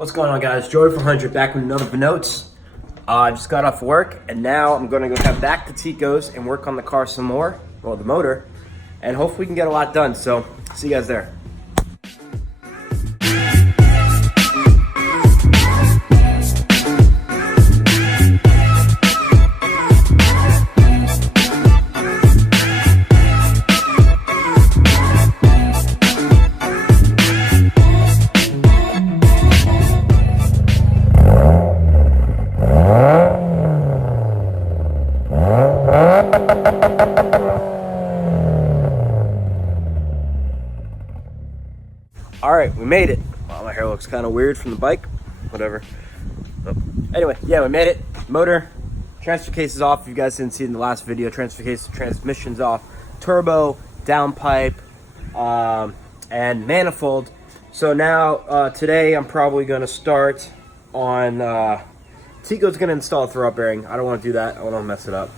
What's going on, guys? Joey 400 back with another Vnotes. I just got off work and now I'm going to go head back to Tico's and work on the car some more, well, the motor, and hopefully we can get a lot done. So, see you guys there. All right, we made it. Wow, my hair looks kind of weird from the bike. Whatever. Oh. Anyway, yeah, we made it. Motor, transfer case is off. If you guys didn't see it in the last video, transfer case, transmission's off. Turbo, downpipe, and manifold. So now, today I'm probably going to start on, Tico's going to install a throw-up bearing. I don't want to do that. I don't want to mess it up.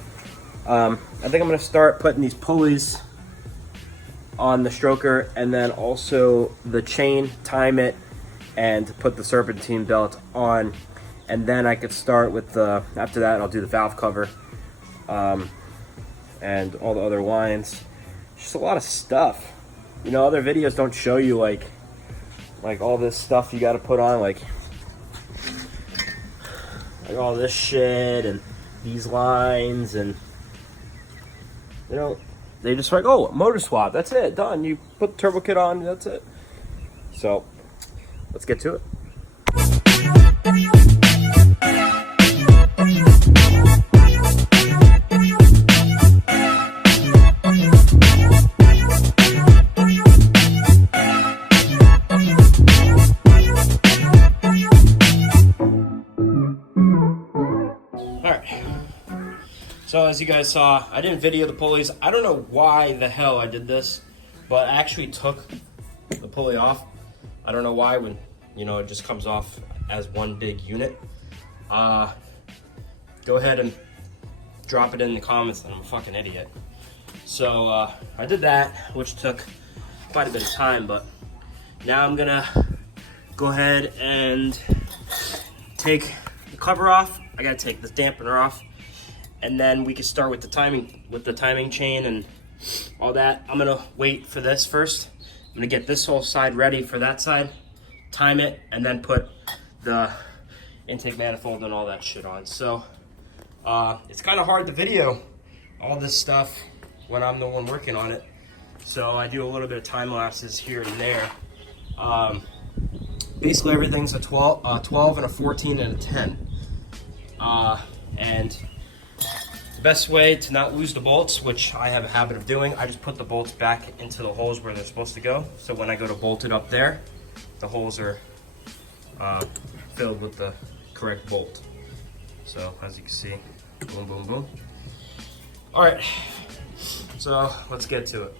I think I'm going to start putting these pulleys on the stroker, and then also the chain, time it, and put the serpentine belt on, and then I could start with the, after that I'll do the valve cover, and all the other lines. Just a lot of stuff, you know. Other videos don't show you like all this stuff you got to put on, like all this shit and these lines, and you know, they just like, oh, motor swap, that's it, done. You put the turbo kit on, that's it. So, let's get to it. So as you guys saw, I didn't video the pulleys. I don't know why the hell I did this, but I actually took the pulley off. I don't know why, when, you know, it just comes off as one big unit. Go ahead and drop it in the comments that I'm a fucking idiot. So I did that, which took quite a bit of time, but now I'm gonna go ahead and take the cover off. I gotta take this dampener off. And then we can start with the timing chain and all that. I'm gonna wait for this first. I'm gonna get this whole side ready for that side, time it, and then put the intake manifold and all that shit on. So it's kind of hard to video all this stuff when I'm the one working on it. So I do a little bit of time lapses here and there. Basically everything's a 12 and a 14 and a 10. And the best way to not lose the bolts, which I have a habit of doing, I just put the bolts back into the holes where they're supposed to go. So when I go to bolt it up there, the holes are filled with the correct bolt. So as you can see, boom, boom, boom. All right, so let's get to it.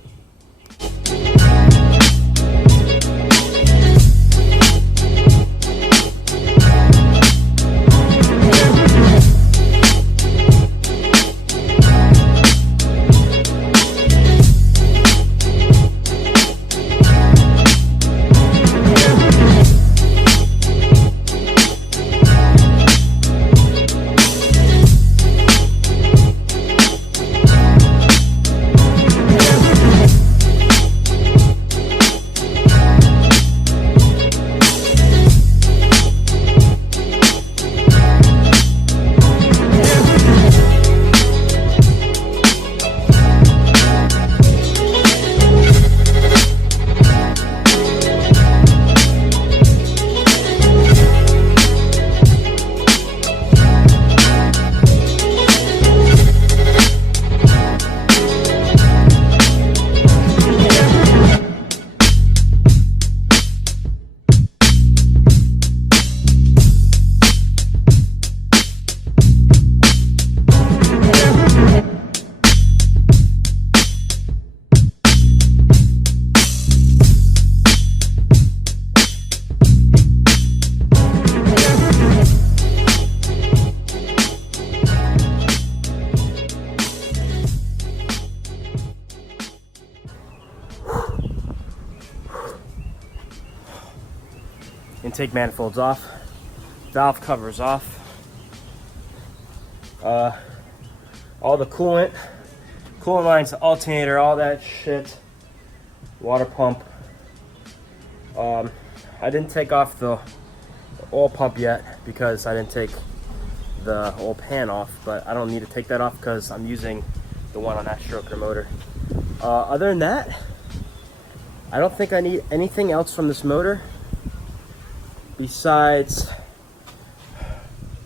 intake manifolds off, valve covers off, all the coolant lines, the alternator, all that shit, water pump. I didn't take off the oil pump yet because I didn't take the oil pan off, but I don't need to take that off because I'm using the one on that stroker motor. Other than that, I don't think I need anything else from this motor besides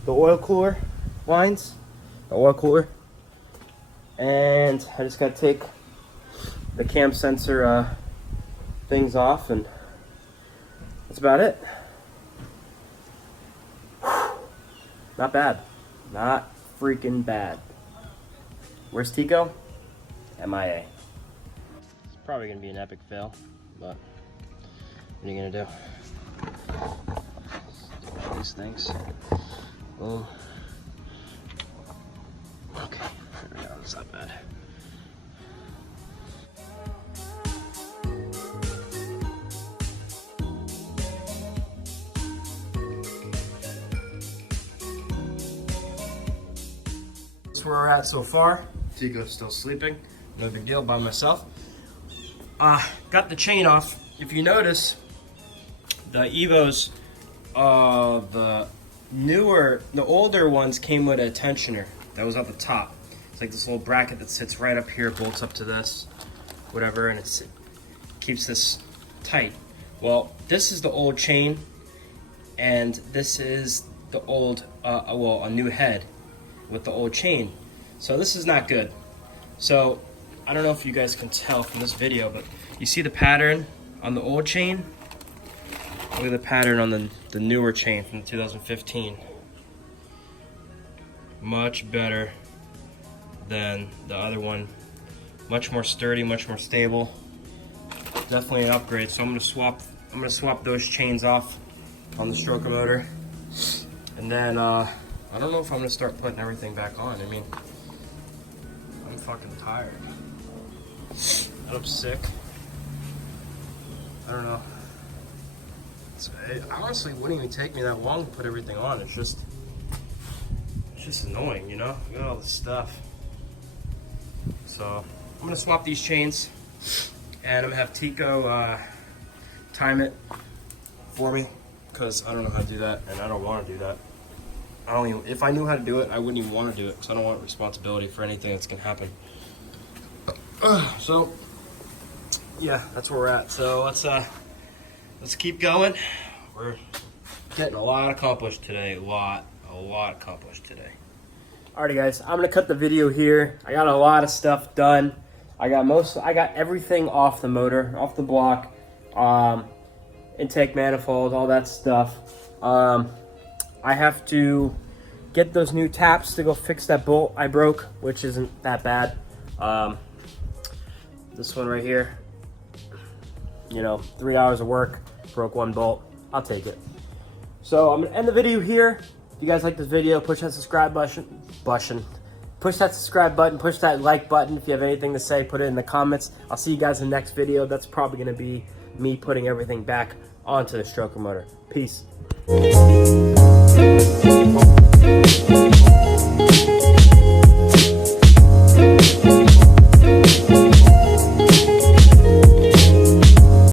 the oil cooler lines, the oil cooler, and I just gotta take the cam sensor things off, and that's about it. Not bad. Not freaking bad. Where's Tico? MIA. It's probably gonna be an epic fail, but what are you gonna do? Do these things. Boom. Okay, there we go. It's not bad. That's where we're at so far. Tico's still sleeping. No big deal, by myself. Got the chain off. If you notice, the Evos, the older ones came with a tensioner that was at the top. It's like this little bracket that sits right up here, bolts up to this, whatever, and it keeps this tight. Well, this is the old chain, and this is the old, a new head with the old chain. So this is not good. So I don't know if you guys can tell from this video, but you see the pattern on the old chain? Look at the pattern on the newer chain from 2015. Much better than the other one. Much more sturdy, much more stable. Definitely an upgrade. So I'm gonna swap those chains off on the stroker motor. And then I don't know if I'm gonna start putting everything back on. I mean, I'm fucking tired. I'm sick. I don't know. It honestly wouldn't even take me that long to put everything on. It's just annoying, you know? I got all this stuff. So I'm gonna swap these chains, and I'm gonna have Tico time it for me, because I don't know how to do that, and I don't want to do that. If I knew how to do it, I wouldn't even want to do it, because I don't want responsibility for anything that's gonna happen. So yeah, that's where we're at. So let's keep going. We're getting a lot accomplished today. A lot accomplished today. Alrighty guys, I'm gonna cut the video here. I got a lot of stuff done. I got everything off the motor, off the block, intake manifold, all that stuff. I have to get those new taps to go fix that bolt I broke, which isn't that bad. This one right here, you know, 3 hours of work, broke one bolt. I'll take it. So I'm gonna end the video here. If you guys like this video, push that subscribe button. Push that subscribe button, push that like button. If you have anything to say, put it in the comments. I'll see you guys in the next video. That's probably gonna be me putting everything back onto the stroker motor. Peace.